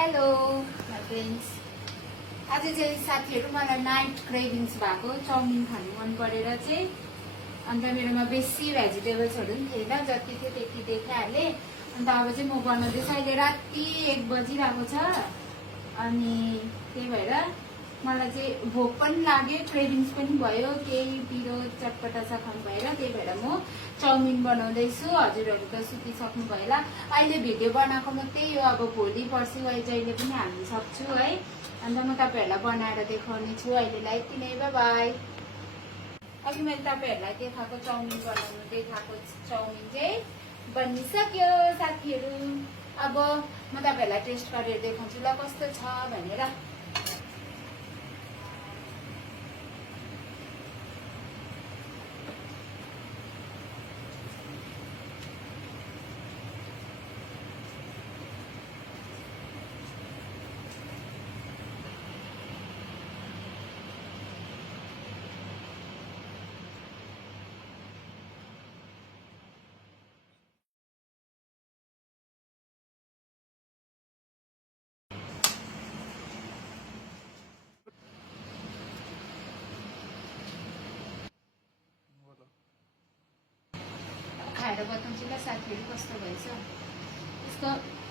Hello my friends, आज चाहिँ साथीहरू मलाई नाइट क्रेभिङ्स भएको चाउमिन खानु मन परेर चाहिँ अन्त मेरोमा बेसी भेजिटेबल्सहरू पनि थिएन, जति थियो त्यति देखाइहालेँ। अन्त अब चाहिँ म बनाउँदैछु। अहिले राति 1 बजिरहेको छ अनि त्यही भएर मलाई चाहिँ भोक पनि लाग्यो, क्रेभिङ्स पनि भयो, केही पिरो चटपटा सा खानु भएर, त्यही भएर म चाउमिन बनाउँदैछु। हजुरहरू त सुतिसक्नु भयो होला। अहिले भिडियो बनाएको मात्रै हो, अब भोलि पर्सि जहिले पनि हाल्न सक्छु है। अन्त म तपाईँहरूलाई बनाएर देखाउने छु। अहिलेलाई यति नै, बाइ बाइ। अघि मैले तपाईँहरूलाई देखाएको चाउमिन बनाउनु देखाएको चाउमिन चाहिँ बनिसक्यो साथीहरू। अब म तपाईँहरूलाई टेस्ट गरेर देखाउँछु ल कस्तो छ भनेर। खाएर बताउँछु ल साथीहरू कस्तो भएछ। यसको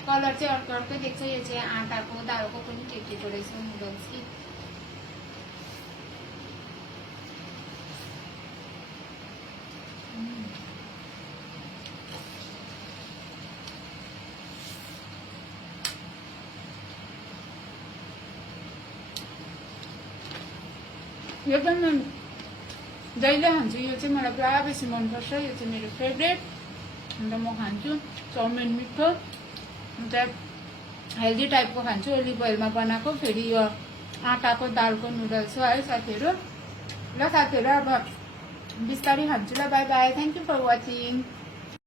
कलर चाहिँ अर्को अर्कै देख्छ। यो चाहिँ आँटाको दालको पनि के रहेछ नुडल्स कि। यो पनि जहिले खान्छु, यो चाहिँ मलाई पुरा बेसी मनपर्छ। यो चाहिँ मेरो फेभरेट। अन्त म खान्छु चाउमिन मिठो, अन्त हेल्दी टाइपको खान्छु, ओलिभ ओइलमा बनाएको। फेरि यो आँटाको दालको नुडल्स हो है साथीहरू। ल साथीहरू अब बिस्तारै खान्छु ल, bye bye. Thank you for watching.